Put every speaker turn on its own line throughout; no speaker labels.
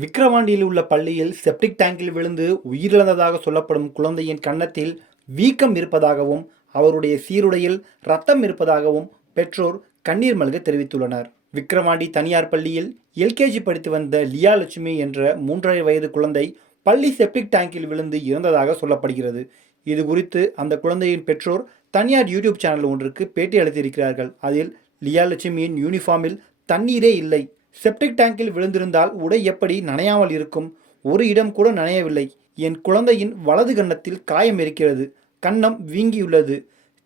விக்கிரவாண்டியில் உள்ள பள்ளியில் செப்டிக் டேங்கில் விழுந்து உயிரிழந்ததாக சொல்லப்படும் குழந்தையின் கன்னத்தில் வீக்கம் இருப்பதாகவும் அவருடைய சீருடையில் ரத்தம் இருப்பதாகவும் பெற்றோர் கண்ணீர் மல்க தெரிவித்துள்ளனர். விக்கிரவாண்டி தனியார் பள்ளியில் எல்கேஜி படித்து வந்த லியா லட்சுமி என்ற மூன்றரை வயது குழந்தை பள்ளி செப்டிக் டேங்கில் விழுந்து இறந்ததாக சொல்லப்படுகிறது. இது குறித்து அந்த குழந்தையின் பெற்றோர் தனியார் யூடியூப் சேனல் ஒன்றுக்கு பேட்டி அளித்திருக்கிறார்கள். அதில் லியா லட்சுமியின் யூனிஃபார்மில் தண்ணீரே இல்லை செப்டிக் டேங்கில் விழுந்திருந்தால் உடை எப்படி நனையாமல் இருக்கும்? ஒரு இடம் கூட நனையவில்லை. என் குழந்தையின் வலது கன்னத்தில் காயம் இருக்கிறது. கன்னம் வீங்கியுள்ளது.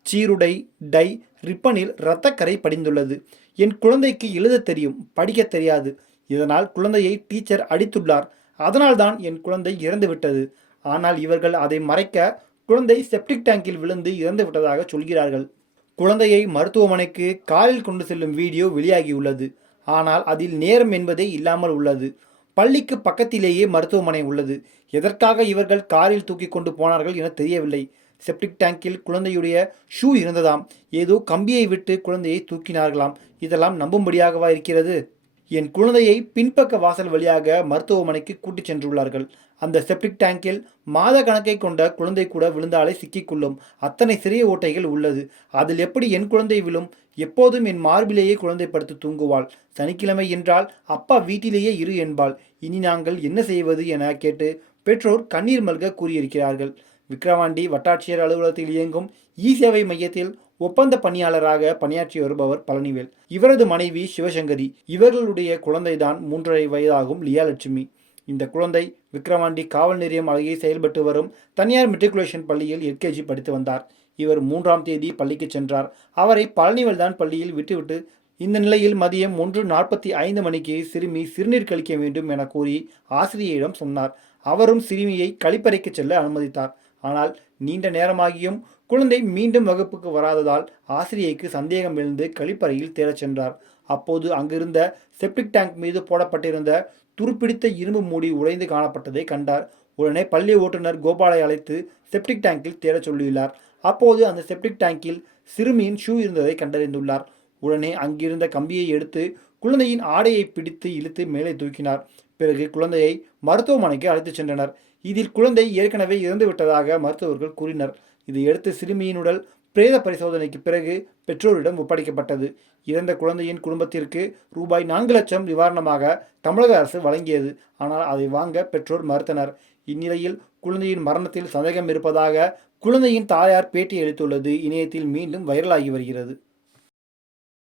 சீருடை டை ரிப்பனில் இரத்தக்கரை படிந்துள்ளது. என் குழந்தைக்கு எழுத தெரியும் படிக்க தெரியாது. இதனால் குழந்தையை டீச்சர் அடித்துள்ளார். அதனால்தான் என் குழந்தை இறந்துவிட்டது. ஆனால் இவர்கள் அதை மறைக்க குழந்தை செப்டிக் டேங்கில் விழுந்து இறந்து விட்டதாக சொல்கிறார்கள். குழந்தையை மருத்துவமனைக்கு காரில் கொண்டு செல்லும் வீடியோ வெளியாகியுள்ளது. ஆனால் அதில் நேரம் என்பதே இல்லாமல் உள்ளது. பள்ளிக்கு பக்கத்திலேயே மருத்துவமனை உள்ளது. எதற்காக இவர்கள் காரில் தூக்கி கொண்டு போனார்கள் என தெரியவில்லை. செப்டிக் டேங்கில் குழந்தையுடைய ஷூ இருந்ததாம். ஏதோ கம்பியை விட்டு குழந்தையை தூக்கினார்களாம். இதெல்லாம் நம்பும்படியாகவா இருக்கிறது? என் குழந்தையை பின்பக்க வாசல் வழியாக மருத்துவமனைக்கு கூட்டிச் சென்றுள்ளார்கள். அந்த செப்டிக் டேங்கில் மாத கணக்கை கொண்ட குழந்தை கூட விழுந்தாலே சிக்கிக்கொள்ளும் அத்தனை சிறிய ஓட்டைகள் உள்ளது. அதில் எப்படி என் குழந்தை விழும்? எப்போதும் என் மார்பிலேயே குழந்தை படுத்து தூங்குவாள். சனிக்கிழமை என்றால் அப்பா வீட்டிலேயே இரு என்பாள். இனி நாங்கள் என்ன செய்வது என கேட்டு பெற்றோர் கண்ணீர் மல்க கூறியிருக்கிறார்கள். விக்கிரவாண்டி வட்டாட்சியர் அலுவலகத்தில் இயங்கும் இ சேவை மையத்தில் ஒப்பந்த பணியாளராக பணியாற்றி வருபவர் பழனிவேல். இவரது மனைவி சிவசங்கரி. இவர்களுடைய குழந்தைதான் மூன்றரை வயதாகும் லியாலட்சுமி. இந்த குழந்தை விக்கிரவாண்டி காவல் நிலையம் அழகே செயல்பட்டு வரும் தனியார் மெட்ரிகுலேஷன் பள்ளியில் எல்கேஜி படித்து வந்தார். இவர் மூன்றாம் தேதி பள்ளிக்கு சென்றார். அவரை பழனிவேல் தான் பள்ளியில் விட்டுவிட்டு இந்த நிலையில் மதியம் ஒன்று நாற்பத்தி ஐந்து மணிக்கு சிறுமி சிறுநீர் கழிக்க வேண்டும் என கூறி ஆசிரியரிடம் சொன்னார். அவரும் சிறுமியை கழிப்பறைக்கு செல்ல அனுமதித்தார். ஆனால் நீண்ட நேரமாகியும் குழந்தை மீண்டும் வகுப்புக்கு வராததால் ஆசிரியைக்கு சந்தேகம் எழுந்து கழிப்பறையில் தேடச் சென்றார். அப்போது அங்கிருந்த செப்டிக் டேங்க் மீது போடப்பட்டிருந்த துருப்பிடித்த இரும்பு மூடி உடைந்து காணப்பட்டதை கண்டார். உடனே பள்ளி ஓட்டுநர் கோபாலை அழைத்து செப்டிக் டேங்கில் தேடச் சொல்லியுள்ளார். அப்போது அந்த செப்டிக் டேங்கில் சிறுமியின் ஷூ இருந்ததை கண்டறிந்துள்ளார். உடனே அங்கிருந்த கம்பியை எடுத்து குழந்தையின் ஆடையை பிடித்து இழுத்து மேலே தூக்கினார். பிறகு குழந்தையை மருத்துவமனைக்கு அழைத்துச் சென்றனர். இதில் குழந்தை ஏற்கனவே இறந்து விட்டதாக மருத்துவர்கள் கூறினர். இதையடுத்து சிறுமியின் உடல் பிரேத பரிசோதனைக்கு பிறகு பெற்றோரிடம் ஒப்படைக்கப்பட்டது. இறந்த குழந்தையின் குடும்பத்திற்கு ரூபாய் நான்கு லட்சம் நிவாரணமாக தமிழக அரசு வழங்கியது. ஆனால் அதை வாங்க பெற்றோர் மறுத்தனர். இந்நிலையில் குழந்தையின் மரணத்தில் சந்தேகம் இருப்பதாக குழந்தையின் தாயார் பேட்டி அளித்துள்ளது. இணையத்தில் மீண்டும் வைரலாகி வருகிறது.